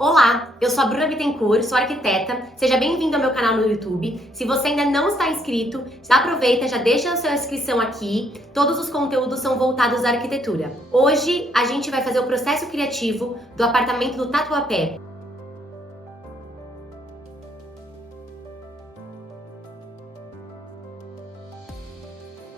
Olá, eu sou a Bruna Bittencourt, sou arquiteta. Seja bem-vindo ao meu canal no YouTube. Se você ainda não está inscrito, já aproveita, já deixa a sua inscrição aqui. Todos os conteúdos são voltados à arquitetura. Hoje a gente vai fazer o processo criativo do apartamento do Tatuapé.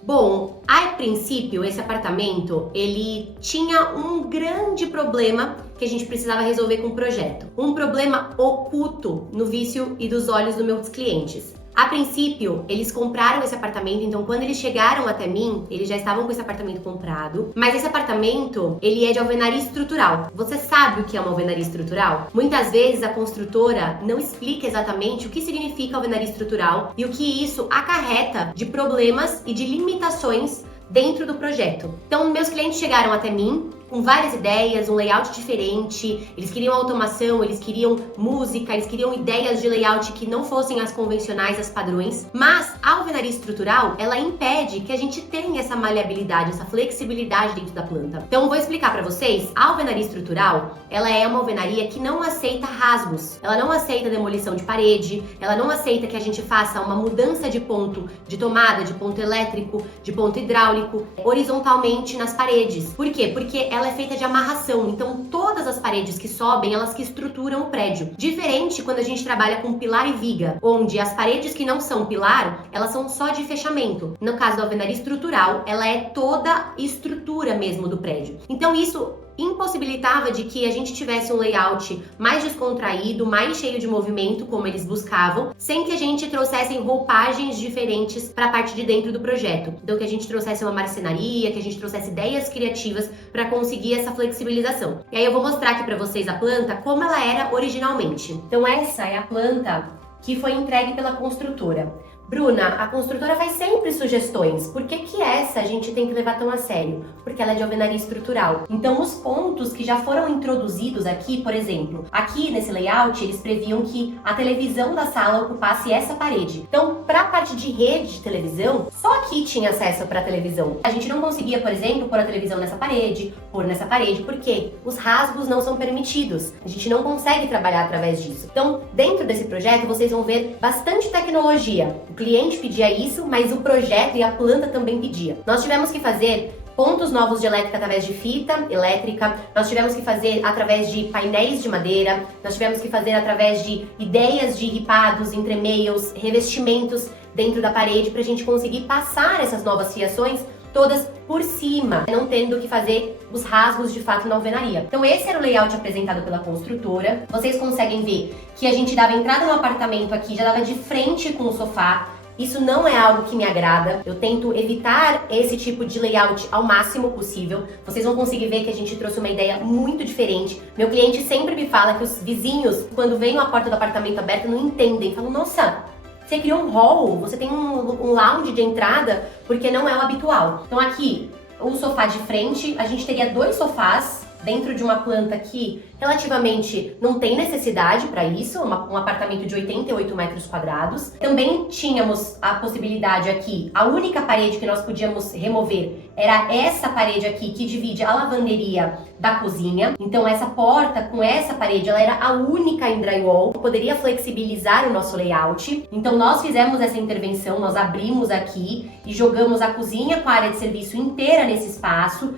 Bom, a princípio, esse apartamento, ele tinha um grande problema que a gente precisava resolver com o projeto. Um problema oculto no vício e dos olhos dos meus clientes. A princípio, eles compraram esse apartamento, então quando eles chegaram até mim, eles já estavam com esse apartamento comprado. Mas esse apartamento, ele é de alvenaria estrutural. Você sabe o que é uma alvenaria estrutural? Muitas vezes a construtora não explica exatamente o que significa alvenaria estrutural e o que isso acarreta de problemas e de limitações dentro do projeto. Então, meus clientes chegaram até mim com várias ideias, um layout diferente, eles queriam automação, eles queriam música, eles queriam ideias de layout que não fossem as convencionais, as padrões, mas a alvenaria estrutural, ela impede que a gente tenha essa maleabilidade, essa flexibilidade dentro da planta. Então, vou explicar para vocês, a alvenaria estrutural, ela é uma alvenaria que não aceita rasgos, ela não aceita demolição de parede, ela não aceita que a gente faça uma mudança de ponto de tomada, de ponto elétrico, de ponto hidráulico, horizontalmente nas paredes. Por quê? Porque ela é feita de amarração, então todas as paredes que sobem, elas que estruturam o prédio. Diferente quando a gente trabalha com pilar e viga, onde as paredes que não são pilar, elas são só de fechamento. No caso da alvenaria estrutural, ela é toda estrutura mesmo do prédio. Então isso impossibilitava de que a gente tivesse um layout mais descontraído, mais cheio de movimento, como eles buscavam, sem que a gente trouxesse roupagens diferentes para a parte de dentro do projeto. Então que a gente trouxesse uma marcenaria, que a gente trouxesse ideias criativas para conseguir essa flexibilização. E aí eu vou mostrar aqui para vocês a planta como ela era originalmente. Então essa é a planta que foi entregue pela construtora. Bruna, a construtora faz sempre sugestões. Por que essa a gente tem que levar tão a sério? Porque ela é de alvenaria estrutural. Então, os pontos que já foram introduzidos aqui, por exemplo, aqui nesse layout, eles previam que a televisão da sala ocupasse essa parede. Então, para a parte de rede de televisão, só aqui tinha acesso para a televisão. A gente não conseguia, por exemplo, pôr a televisão nessa parede, pôr nessa parede, porque os rasgos não são permitidos. A gente não consegue trabalhar através disso. Então, dentro desse projeto, vocês vão ver bastante tecnologia. O cliente pedia isso, mas o projeto e a planta também pedia. Nós tivemos que fazer pontos novos de elétrica através de fita elétrica, nós tivemos que fazer através de painéis de madeira, nós tivemos que fazer através de ideias de ripados, entremeios, revestimentos dentro da parede para a gente conseguir passar essas novas fiações todas por cima, não tendo que fazer os rasgos de fato na alvenaria. Então esse era o layout apresentado pela construtora. Vocês conseguem ver que a gente dava entrada no apartamento aqui, já dava de frente com o sofá. Isso não é algo que me agrada. Eu tento evitar esse tipo de layout ao máximo possível. Vocês vão conseguir ver que a gente trouxe uma ideia muito diferente. Meu cliente sempre me fala que os vizinhos, quando veem a porta do apartamento aberta, não entendem. Falam, nossa, você criou um hall, você tem um lounge de entrada, porque não é o habitual. Então aqui, o sofá de frente, a gente teria 2 sofás dentro de uma planta que relativamente não tem necessidade para isso, um apartamento de 88 metros quadrados. Também tínhamos a possibilidade aqui, a única parede que nós podíamos remover era essa parede aqui que divide a lavanderia da cozinha. Então essa porta com essa parede, ela era a única em drywall, poderia flexibilizar o nosso layout. Então nós fizemos essa intervenção, nós abrimos aqui e jogamos a cozinha com a área de serviço inteira nesse espaço,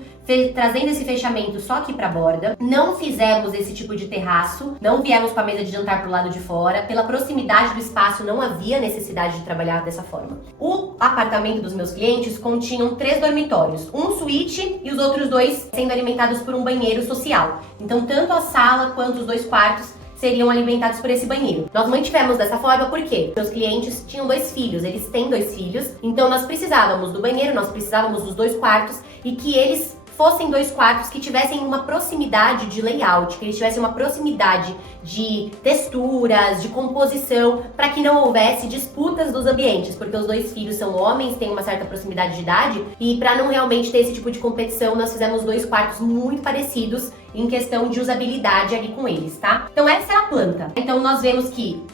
trazendo esse fechamento só aqui para a borda. Não fizemos esse tipo de terraço, não viemos com a mesa de jantar pro lado de fora. Pela proximidade do espaço, não havia necessidade de trabalhar dessa forma. O apartamento dos meus clientes continham 3 dormitórios, um suíte e os outros 2 sendo alimentados por um banheiro social. Então, tanto a sala quanto os 2 quartos seriam alimentados por esse banheiro. Nós mantivemos dessa forma porque meus clientes tinham 2 filhos, eles têm 2 filhos, então nós precisávamos do banheiro, nós precisávamos dos 2 quartos e que eles fossem 2 quartos que tivessem uma proximidade de layout, que eles tivessem uma proximidade de texturas, de composição, para que não houvesse disputas dos ambientes, porque os 2 filhos são homens, têm uma certa proximidade de idade, e para não realmente ter esse tipo de competição, nós fizemos 2 quartos muito parecidos em questão de usabilidade ali com eles, tá? Então essa é a planta. Então nós vemos que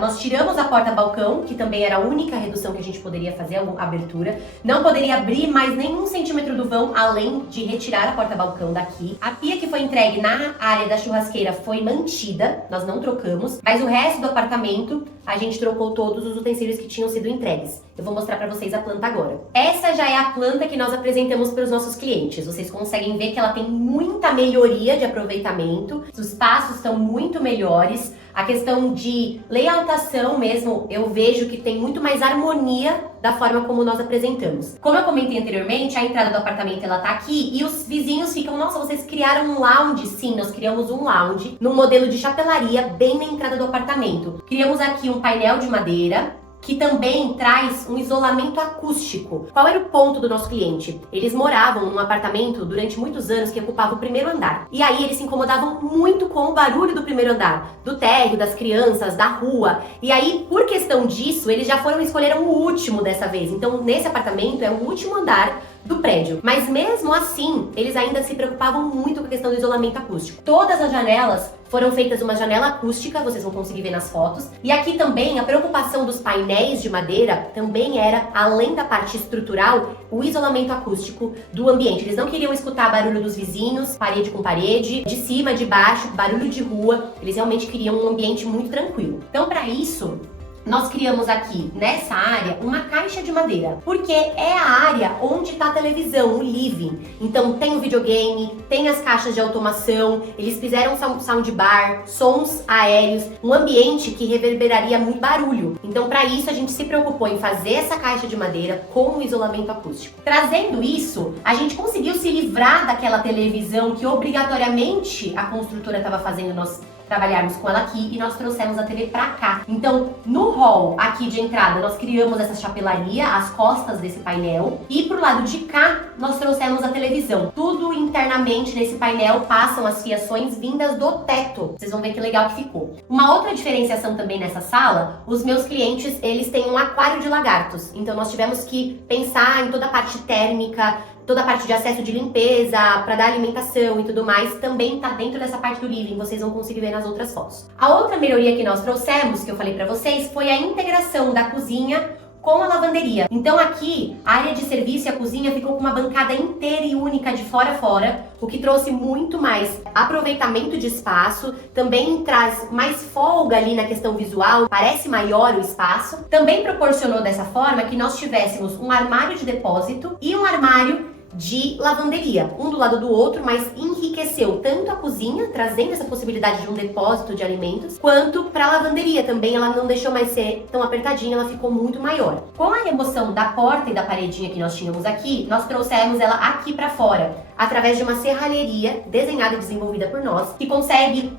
nós tiramos a porta-balcão, que também era a única redução que a gente poderia fazer, a abertura. Não poderia abrir mais nenhum centímetro do vão, além de retirar a porta-balcão daqui. A pia que foi entregue na área da churrasqueira foi mantida, nós não trocamos, mas o resto do apartamento a gente trocou todos os utensílios que tinham sido entregues. Eu vou mostrar para vocês a planta agora. Essa já é a planta que nós apresentamos para os nossos clientes. Vocês conseguem ver que ela tem muita melhoria de aproveitamento, os espaços estão muito melhores. A questão de layoutação mesmo, eu vejo que tem muito mais harmonia da forma como nós apresentamos. Como eu comentei anteriormente, a entrada do apartamento ela tá aqui e os vizinhos ficam, nossa, vocês criaram um lounge? Sim, nós criamos um lounge num modelo de chapelaria bem na entrada do apartamento. Criamos aqui um painel de madeira, que também traz um isolamento acústico. Qual era o ponto do nosso cliente? Eles moravam num apartamento durante muitos anos que ocupava o primeiro andar. E aí eles se incomodavam muito com o barulho do primeiro andar, do térreo, das crianças, da rua. E aí, por questão disso, eles já escolheram o último dessa vez. Então, nesse apartamento é o último andar do prédio. Mas mesmo assim, eles ainda se preocupavam muito com a questão do isolamento acústico. Todas as janelas foram feitas uma janela acústica, vocês vão conseguir ver nas fotos. E aqui também a preocupação dos painéis de madeira também era, além da parte estrutural, o isolamento acústico do ambiente. Eles não queriam escutar barulho dos vizinhos, parede com parede, de cima, de baixo, barulho de rua. Eles realmente queriam um ambiente muito tranquilo. Então, para isso, nós criamos aqui, nessa área, uma caixa de madeira, porque é a área onde está a televisão, o living. Então tem o videogame, tem as caixas de automação, eles fizeram soundbar, sons aéreos, um ambiente que reverberaria muito barulho. Então para isso a gente se preocupou em fazer essa caixa de madeira com o isolamento acústico. Trazendo isso, a gente conseguiu se livrar daquela televisão que obrigatoriamente a construtora estava fazendo nós trabalharmos com ela aqui e nós trouxemos a TV pra cá. Então, no hall aqui de entrada, nós criamos essa chapelaria, as costas desse painel, e pro lado de cá, nós trouxemos a televisão. Tudo internamente nesse painel passam as fiações vindas do teto. Vocês vão ver que legal que ficou. Uma outra diferenciação também nessa sala, os meus clientes, eles têm um aquário de lagartos. Então, nós tivemos que pensar em toda a parte térmica, toda a parte de acesso de limpeza, para dar alimentação e tudo mais, também tá dentro dessa parte do living, vocês vão conseguir ver nas outras fotos. A outra melhoria que nós trouxemos, que eu falei para vocês, foi a integração da cozinha com a lavanderia. Então aqui, a área de serviço e a cozinha ficou com uma bancada inteira e única de fora a fora, o que trouxe muito mais aproveitamento de espaço, também traz mais folga ali na questão visual, parece maior o espaço. Também proporcionou dessa forma que nós tivéssemos um armário de depósito e um armário de lavanderia, um do lado do outro, mas enriqueceu tanto a cozinha, trazendo essa possibilidade de um depósito de alimentos, quanto para a lavanderia também. Ela não deixou mais ser tão apertadinha, ela ficou muito maior. Com a remoção da porta e da paredinha que nós tínhamos aqui, nós trouxemos ela aqui para fora, através de uma serralheria desenhada e desenvolvida por nós, que consegue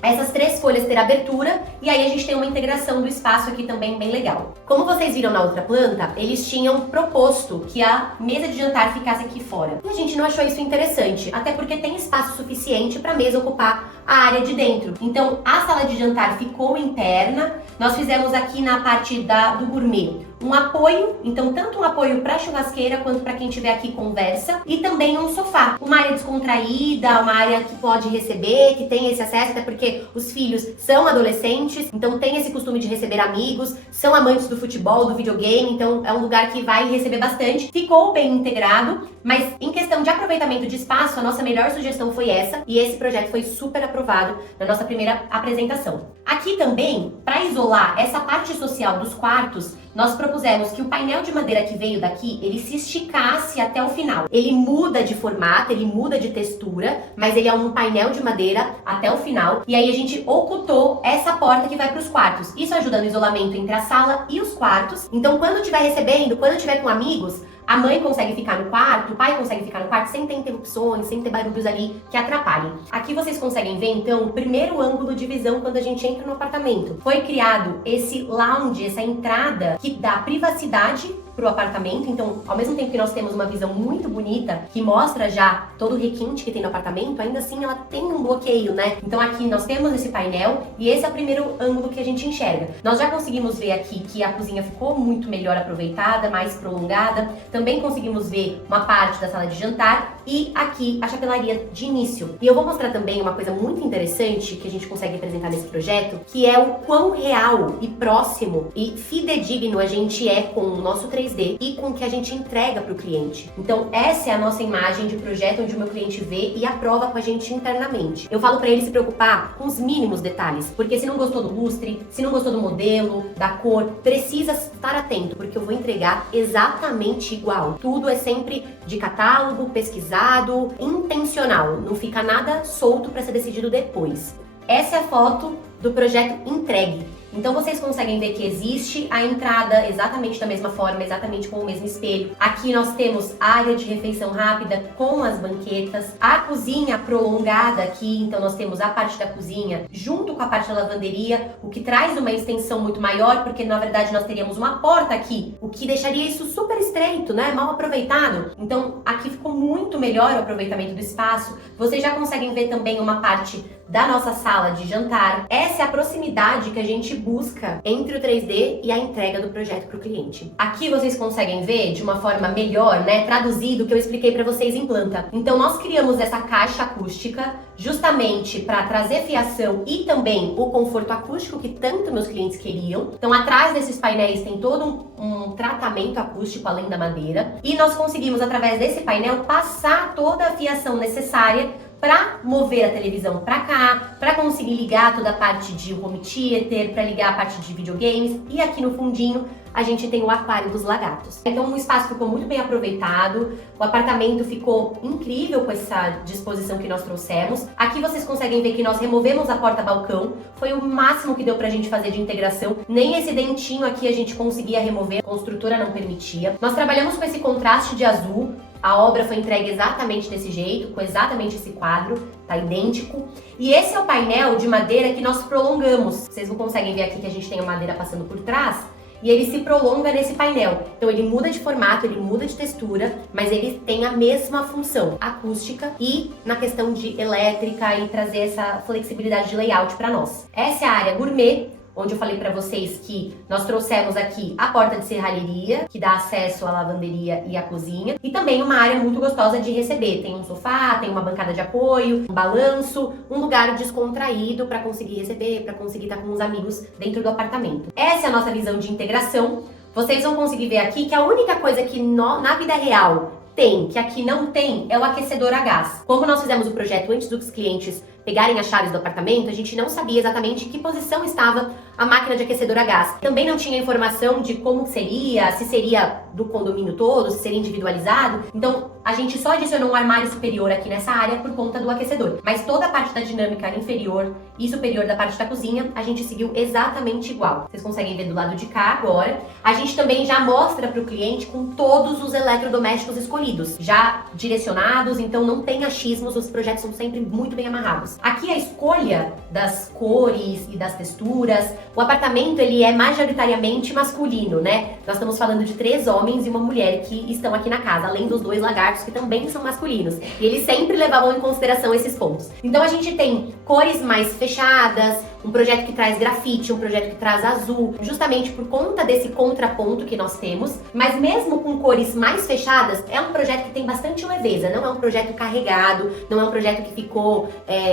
essas três folhas ter abertura, e aí a gente tem uma integração do espaço aqui também bem legal. Como vocês viram na outra planta, eles tinham proposto que a mesa de jantar ficasse aqui fora. E a gente não achou isso interessante, até porque tem espaço suficiente para a mesa ocupar a área de dentro. Então a sala de jantar ficou interna, nós fizemos aqui na parte do gourmet um apoio, então tanto um apoio para a churrasqueira quanto para quem estiver aqui conversa, e também um sofá, uma área descontraída, uma área que pode receber, que tem esse acesso, até porque os filhos são adolescentes, então tem esse costume de receber amigos, são amantes do futebol, do videogame, então é um lugar que vai receber bastante. Ficou bem integrado, mas em questão de aproveitamento de espaço, a nossa melhor sugestão foi essa, e esse projeto foi super aprovado na nossa primeira apresentação. Aqui também, para isolar essa parte social dos quartos, nós propusemos que o painel de madeira que veio daqui, ele se esticasse até o final. Ele muda de formato, ele muda de textura, mas ele é um painel de madeira até o final. E aí a gente ocultou essa porta que vai para os quartos. Isso ajuda no isolamento entre a sala e os quartos. Então, quando estiver recebendo, quando estiver com amigos, a mãe consegue ficar no quarto, o pai consegue ficar no quarto sem ter interrupções, sem ter barulhos ali que atrapalhem. Aqui vocês conseguem ver, então, o primeiro ângulo de visão quando a gente entra no apartamento. Foi criado esse lounge, essa entrada que dá privacidade para o apartamento. Então, ao mesmo tempo que nós temos uma visão muito bonita, que mostra já todo o requinte que tem no apartamento, ainda assim ela tem um bloqueio, né? Então aqui nós temos esse painel e esse é o primeiro ângulo que a gente enxerga. Nós já conseguimos ver aqui que a cozinha ficou muito melhor aproveitada, mais prolongada. Também conseguimos ver uma parte da sala de jantar e aqui a chapelaria de início. E eu vou mostrar também uma coisa muito interessante que a gente consegue apresentar nesse projeto, que é o quão real e próximo e fidedigno a gente é com o nosso 3D e com o que a gente entrega para o cliente. Então essa é a nossa imagem de projeto onde o meu cliente vê e aprova com a gente internamente. Eu falo para ele se preocupar com os mínimos detalhes, porque se não gostou do lustre, se não gostou do modelo, da cor, precisa estar atento, porque eu vou entregar exatamente igual. Tudo é sempre de catálogo, pesquisado, intencional, não fica nada solto para ser decidido depois. Essa é a foto do projeto entregue. Então vocês conseguem ver que existe a entrada exatamente da mesma forma, exatamente com o mesmo espelho. Aqui nós temos área de refeição rápida com as banquetas, a cozinha prolongada aqui, então nós temos a parte da cozinha junto com a parte da lavanderia, o que traz uma extensão muito maior, porque na verdade nós teríamos uma porta aqui, o que deixaria isso super estreito, né? Mal aproveitado. Então aqui ficou muito melhor o aproveitamento do espaço. Vocês já conseguem ver também uma parte da nossa sala de jantar. Essa é a proximidade que a gente busca entre o 3D e a entrega do projeto para o cliente. Aqui vocês conseguem ver de uma forma melhor, né, traduzido o que eu expliquei para vocês em planta. Então nós criamos essa caixa acústica justamente para trazer fiação e também o conforto acústico que tanto meus clientes queriam. Então atrás desses painéis tem todo um tratamento acústico além da madeira e nós conseguimos através desse painel passar toda a fiação necessária para mover a televisão para cá, para conseguir ligar toda a parte de home theater, para ligar a parte de videogames, e aqui no fundinho a gente tem o aquário dos lagartos. Então o espaço ficou muito bem aproveitado, o apartamento ficou incrível com essa disposição que nós trouxemos. Aqui vocês conseguem ver que nós removemos a porta-balcão, foi o máximo que deu pra gente fazer de integração, nem esse dentinho aqui a gente conseguia remover, a construtora não permitia. Nós trabalhamos com esse contraste de azul. A obra foi entregue exatamente desse jeito, com exatamente esse quadro, tá idêntico. E esse é o painel de madeira que nós prolongamos. Vocês não conseguem ver aqui que a gente tem a madeira passando por trás, e ele se prolonga nesse painel. Então ele muda de formato, ele muda de textura, mas ele tem a mesma função acústica e na questão de elétrica e trazer essa flexibilidade de layout para nós. Essa é a área gourmet, onde eu falei para vocês que nós trouxemos aqui a porta de serralheria, que dá acesso à lavanderia e à cozinha, e também uma área muito gostosa de receber. Tem um sofá, tem uma bancada de apoio, um balanço, um lugar descontraído para conseguir receber, para conseguir estar com os amigos dentro do apartamento. Essa é a nossa visão de integração. Vocês vão conseguir ver aqui que a única coisa que na vida real tem, que aqui não tem, é o aquecedor a gás. Como nós fizemos o projeto antes dos clientes pegarem as chaves do apartamento, a gente não sabia exatamente em que posição estava a máquina de aquecedor a gás. Também não tinha informação de como seria, se seria do condomínio todo, se seria individualizado. Então, a gente só adicionou um armário superior aqui nessa área por conta do aquecedor. Mas toda a parte da dinâmica inferior e superior da parte da cozinha, a gente seguiu exatamente igual. Vocês conseguem ver do lado de cá agora. A gente também já mostra para o cliente com todos os eletrodomésticos escolhidos, já direcionados, então não tem achismos, os projetos são sempre muito bem amarrados. Aqui a escolha das cores e das texturas. O apartamento, ele é majoritariamente masculino, né? Nós estamos falando de 3 homens e uma mulher que estão aqui na casa, além dos 2 lagartos que também são masculinos. E eles sempre levavam em consideração esses pontos. Então a gente tem cores mais fechadas, um projeto que traz grafite, um projeto que traz azul, justamente por conta desse contraponto que nós temos. Mas mesmo com cores mais fechadas, é um projeto que tem bastante leveza, não é um projeto carregado, não é um projeto que ficou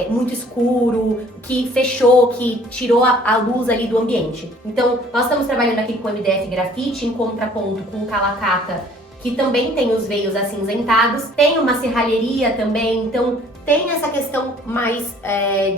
muito escuro, que fechou, que tirou a luz ali do ambiente. Então, nós estamos trabalhando aqui com MDF grafite em contraponto com o calacata, que também tem os veios acinzentados, tem uma serralheria também, então tem essa questão mais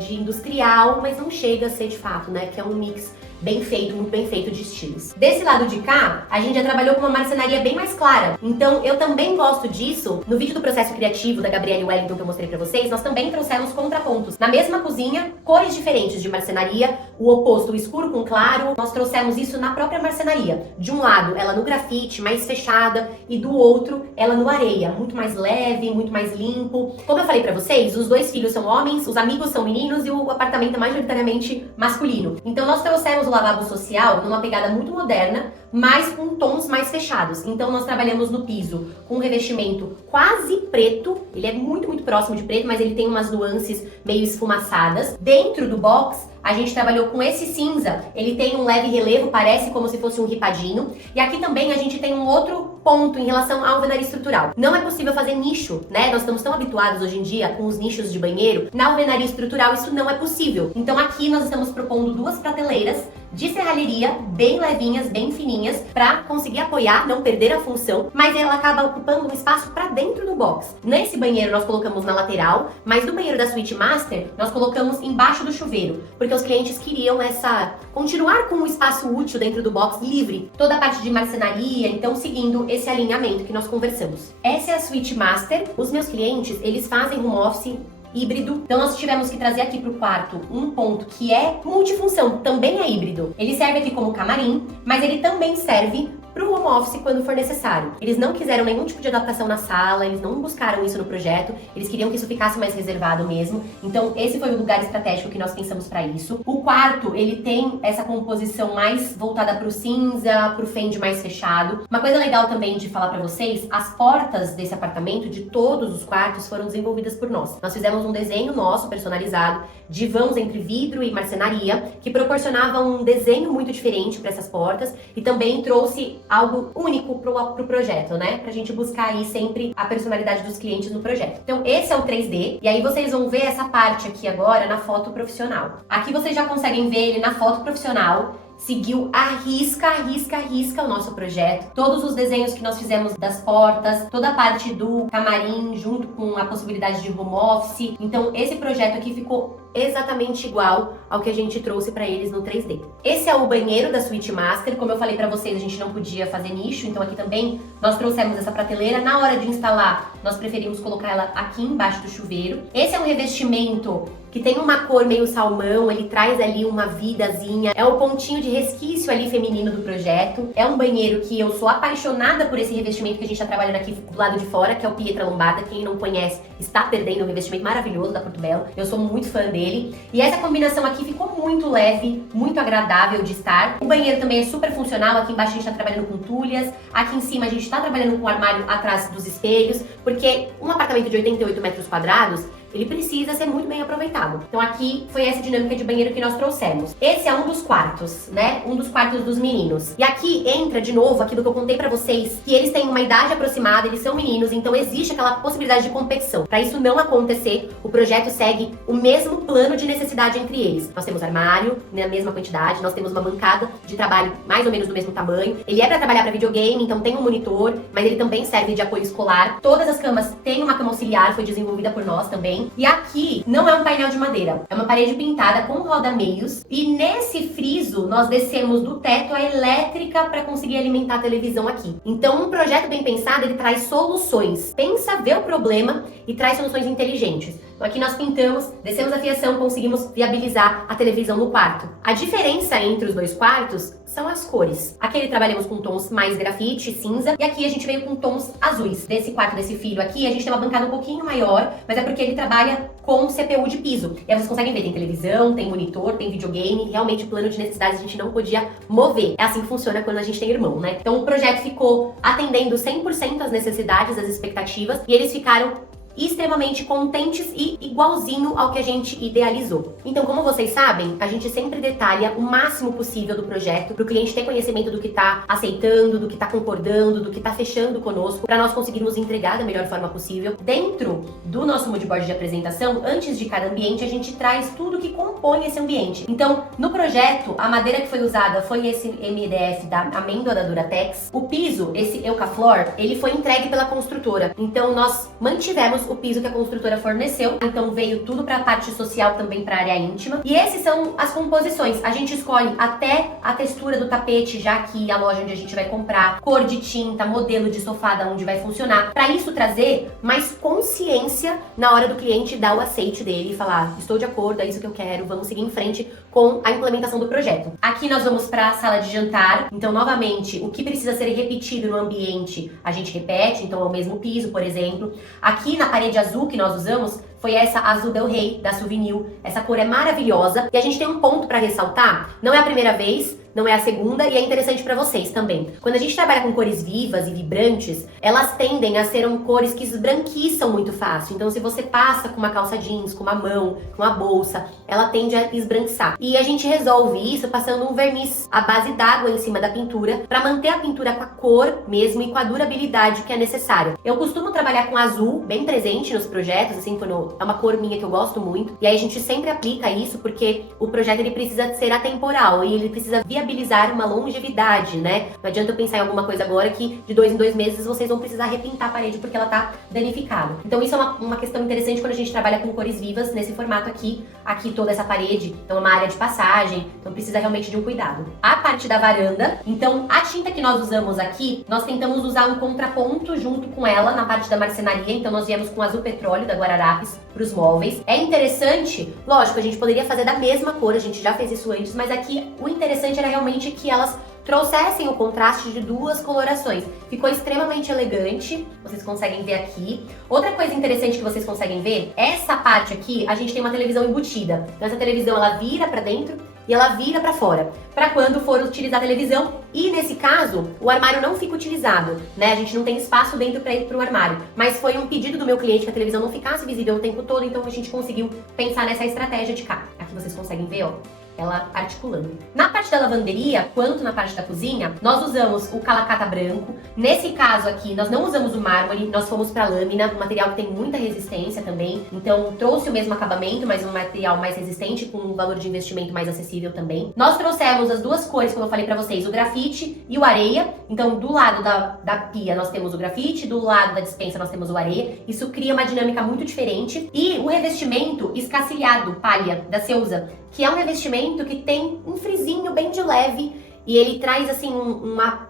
de industrial, mas não chega a ser de fato, né, que é um mix bem feito, muito bem feito de estilos. Desse lado de cá, a gente já trabalhou com uma marcenaria bem mais clara. Então, eu também gosto disso. No vídeo do processo criativo da Gabriele Wellington que eu mostrei pra vocês, nós também trouxemos contrapontos. Na mesma cozinha, cores diferentes de marcenaria, o oposto, o escuro com claro. Nós trouxemos isso na própria marcenaria. De um lado, ela no grafite, mais fechada, e do outro, ela no areia, muito mais leve, muito mais limpo. Como eu falei pra vocês, os 2 filhos são homens, os amigos são meninos e o apartamento é majoritariamente masculino. Então, nós trouxemos o lavabo social numa pegada muito moderna, mas com tons mais fechados. Então nós trabalhamos no piso com um revestimento quase preto, ele é muito próximo de preto, mas ele tem umas nuances meio esfumaçadas. Dentro do box a gente trabalhou com esse cinza. Ele tem um leve relevo, parece como se fosse um ripadinho. E aqui também a gente tem um outro ponto em relação à alvenaria estrutural. Não é possível fazer nicho, né? Nós estamos tão habituados hoje em dia com os nichos de banheiro. Na alvenaria estrutural isso não é possível. Então aqui nós estamos propondo duas prateleiras de serralheria, bem levinhas, bem fininhas, para conseguir apoiar, não perder a função, mas ela acaba ocupando um espaço para dentro do box. Nesse banheiro nós colocamos na lateral, mas no banheiro da Suite Master nós colocamos embaixo do chuveiro, porque os clientes queriam continuar com um espaço útil dentro do box livre, toda a parte de marcenaria, então seguindo esse alinhamento que nós conversamos. Essa é a Suite Master. Os meus clientes, eles fazem home office híbrido. Então nós tivemos que trazer aqui para o quarto um ponto que é multifunção, também é híbrido. Ele serve aqui como camarim, mas ele também serve para o home office quando for necessário. Eles não quiseram nenhum tipo de adaptação na sala, eles não buscaram isso no projeto, eles queriam que isso ficasse mais reservado mesmo. Então esse foi o lugar estratégico que nós pensamos para isso. O quarto, ele tem essa composição mais voltada para o cinza, para o fende mais fechado. Uma coisa legal também de falar para vocês, as portas desse apartamento, de todos os quartos, foram desenvolvidas por nós. Nós fizemos um desenho nosso, personalizado, de vãos entre vidro e marcenaria, que proporcionava um desenho muito diferente para essas portas e também trouxe algo único pro projeto, né? Pra gente buscar aí sempre a personalidade dos clientes no projeto. Então esse é o 3D, e aí vocês vão ver essa parte aqui agora na foto profissional. Aqui vocês já conseguem ver ele na foto profissional. Seguiu a risca o nosso projeto. Todos os desenhos que nós fizemos das portas, toda a parte do camarim, junto com a possibilidade de home office. Então, esse projeto aqui ficou exatamente igual ao que a gente trouxe para eles no 3D. Esse é o banheiro da Suite Master. Como eu falei para vocês, a gente não podia fazer nicho, então aqui também nós trouxemos essa prateleira. Na hora de instalar, nós preferimos colocar ela aqui embaixo do chuveiro. Esse é um revestimento que tem uma cor meio salmão, ele traz ali uma vidazinha, é o pontinho de resquício ali feminino do projeto. É um banheiro que eu sou apaixonada por esse revestimento que a gente tá trabalhando aqui do lado de fora, que é o Pietra Lombarda. Quem não conhece está perdendo um revestimento maravilhoso da Porto Belo. Eu sou muito fã dele. E essa combinação aqui ficou muito leve, muito agradável de estar. O banheiro também é super funcional. Aqui embaixo a gente tá trabalhando com tulhas. Aqui em cima a gente tá trabalhando com o armário atrás dos espelhos, porque um apartamento de 88 metros quadrados, ele precisa ser muito bem aproveitado. Então aqui foi essa dinâmica de banheiro que nós trouxemos. Esse é um dos quartos, né? Um dos quartos dos meninos. E aqui entra de novo aquilo que eu contei pra vocês, que eles têm uma idade aproximada, eles são meninos, então existe aquela possibilidade de competição. Pra isso não acontecer, o projeto segue o mesmo plano de necessidade entre eles. Nós temos armário na mesma quantidade, nós temos uma bancada de trabalho mais ou menos do mesmo tamanho. Ele é pra trabalhar pra videogame, então tem um monitor, mas ele também serve de apoio escolar. Todas as camas têm uma cama auxiliar, foi desenvolvida por nós também. E aqui não é um painel de madeira, é uma parede pintada com roda-meios. E nesse friso nós descemos do teto a elétrica para conseguir alimentar a televisão aqui. Então um projeto bem pensado, ele traz soluções. Pensa, vê o problema e traz soluções inteligentes. Então aqui nós pintamos, descemos a fiação, conseguimos viabilizar a televisão no quarto. A diferença entre os dois quartos são as cores. Aqui trabalhamos com tons mais grafite, cinza, e aqui a gente veio com tons azuis. Desse quarto, desse filho aqui, a gente tem uma bancada um pouquinho maior, mas é porque ele trabalha com CPU de piso. E aí vocês conseguem ver, tem televisão, tem monitor, tem videogame, realmente o plano de necessidades a gente não podia mover. É assim que funciona quando a gente tem irmão, né? Então o projeto ficou atendendo 100% às necessidades, às expectativas, e eles ficaram extremamente contentes e igualzinho ao que a gente idealizou. Então, como vocês sabem, a gente sempre detalha o máximo possível do projeto para o cliente ter conhecimento do que está aceitando, do que está concordando, do que está fechando conosco, para nós conseguirmos entregar da melhor forma possível. Dentro do nosso moodboard de apresentação, antes de cada ambiente, a gente traz tudo que compõe esse ambiente. Então, no projeto, a madeira que foi usada foi esse MDF da amêndoa da Duratex. O piso, esse Eucaflor, ele foi entregue pela construtora. Então, nós mantivemos o piso que a construtora forneceu, então veio tudo para a parte social, também para a área íntima. E esses são as composições. A gente escolhe até a textura do tapete, já que a loja onde a gente vai comprar, cor de tinta, modelo de sofá da onde vai funcionar. Para isso trazer mais consciência na hora do cliente dar o aceite dele e falar: estou de acordo, é isso que eu quero, vamos seguir em frente com a implementação do projeto. Aqui nós vamos para a sala de jantar. Então, novamente, o que precisa ser repetido no ambiente, a gente repete. Então, é o mesmo piso, por exemplo. Aqui na parede azul que nós usamos foi essa Azul Del Rey, da Souvenir. Essa cor é maravilhosa. E a gente tem um ponto para ressaltar. Não é a primeira vez, não é a segunda e é interessante pra vocês também. Quando a gente trabalha com cores vivas e vibrantes, elas tendem a ser cores que esbranquiçam muito fácil. Então, se você passa com uma calça jeans, com uma mão, com uma bolsa, ela tende a esbranquiçar. E a gente resolve isso passando um verniz à base d'água em cima da pintura para manter a pintura com a cor mesmo e com a durabilidade que é necessária. Eu costumo trabalhar com azul bem presente nos projetos, assim, quando é uma cor minha que eu gosto muito. E aí a gente sempre aplica isso porque o projeto ele precisa ser atemporal e ele precisa viabilizar uma longevidade, né? Não adianta eu pensar em alguma coisa agora que de 2 em 2 meses vocês vão precisar repintar a parede porque ela tá danificada. Então isso é uma questão interessante quando a gente trabalha com cores vivas nesse formato aqui toda essa parede, então é uma área de passagem, então precisa realmente de um cuidado. A parte da varanda, então a tinta que nós usamos aqui, nós tentamos usar um contraponto junto com ela na parte da marcenaria, então nós viemos com azul petróleo da Guararapes para os móveis. É interessante, lógico, a gente poderia fazer da mesma cor, a gente já fez isso antes, mas aqui o interessante era realmente que elas trouxessem o contraste de 2 colorações. Ficou extremamente elegante, vocês conseguem ver aqui. Outra coisa interessante que vocês conseguem ver, essa parte aqui, a gente tem uma televisão embutida. Então essa televisão, ela vira pra dentro e ela vira pra fora, pra quando for utilizar a televisão. E nesse caso, o armário não fica utilizado, né? A gente não tem espaço dentro pra ir pro armário. Mas foi um pedido do meu cliente que a televisão não ficasse visível o tempo todo, então a gente conseguiu pensar nessa estratégia de cá. Aqui vocês conseguem ver, ó, ela articulando. Na parte da lavanderia, quanto na parte da cozinha, nós usamos o calacata branco. Nesse caso aqui, nós não usamos o mármore, nós fomos para lâmina, um material que tem muita resistência também. Então, trouxe o mesmo acabamento, mas um material mais resistente, com um valor de investimento mais acessível também. Nós trouxemos as 2 cores, como eu falei para vocês, o grafite e o areia. Então, do lado da pia, nós temos o grafite, do lado da despensa, nós temos o areia. Isso cria uma dinâmica muito diferente. E o revestimento escacilhado, palha, da Ceusa, que é um revestimento que tem um frisinho bem de leve e ele traz assim uma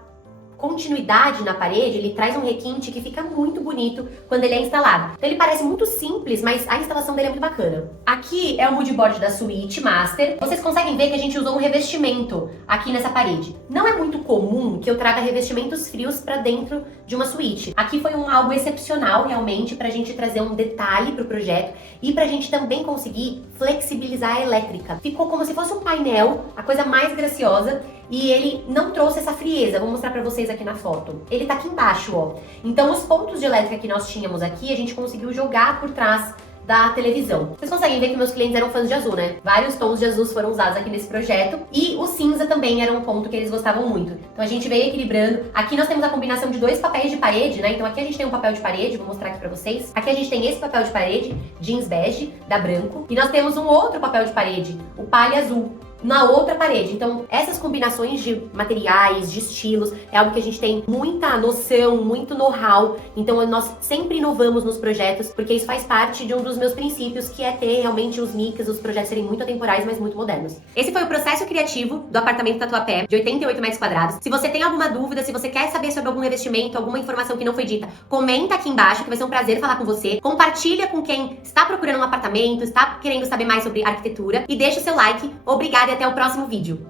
continuidade na parede, ele traz um requinte que fica muito bonito quando ele é instalado. Então ele parece muito simples, mas a instalação dele é muito bacana. Aqui é o moodboard da Suite Master. Vocês conseguem ver que a gente usou um revestimento aqui nessa parede. Não é muito comum que eu traga revestimentos frios para dentro de uma suíte. Aqui foi algo excepcional realmente pra gente trazer um detalhe pro projeto e pra gente também conseguir flexibilizar a elétrica. Ficou como se fosse um painel, a coisa mais graciosa. E ele não trouxe essa frieza, vou mostrar pra vocês aqui na foto. Ele tá aqui embaixo, ó. Então os pontos de elétrica que nós tínhamos aqui, a gente conseguiu jogar por trás da televisão. Vocês conseguem ver que meus clientes eram fãs de azul, né? Vários tons de azul foram usados aqui nesse projeto. E o cinza também era um ponto que eles gostavam muito. Então a gente veio equilibrando. Aqui nós temos a combinação de 2 papéis de parede, né? Então aqui a gente tem um papel de parede, vou mostrar aqui pra vocês. Aqui a gente tem esse papel de parede, jeans bege, da Branco. E nós temos um outro papel de parede, o palha azul, na outra parede. Então, essas combinações de materiais, de estilos, é algo que a gente tem muita noção, muito know-how. Então, nós sempre inovamos nos projetos, porque isso faz parte de um dos meus princípios, que é ter realmente os mix, os projetos serem muito atemporais, mas muito modernos. Esse foi o processo criativo do apartamento Tatuapé, de 88 metros quadrados. Se você tem alguma dúvida, se você quer saber sobre algum investimento, alguma informação que não foi dita, comenta aqui embaixo, que vai ser um prazer falar com você. Compartilha com quem está procurando um apartamento, está querendo saber mais sobre arquitetura e deixa o seu like. Obrigada e até o próximo vídeo.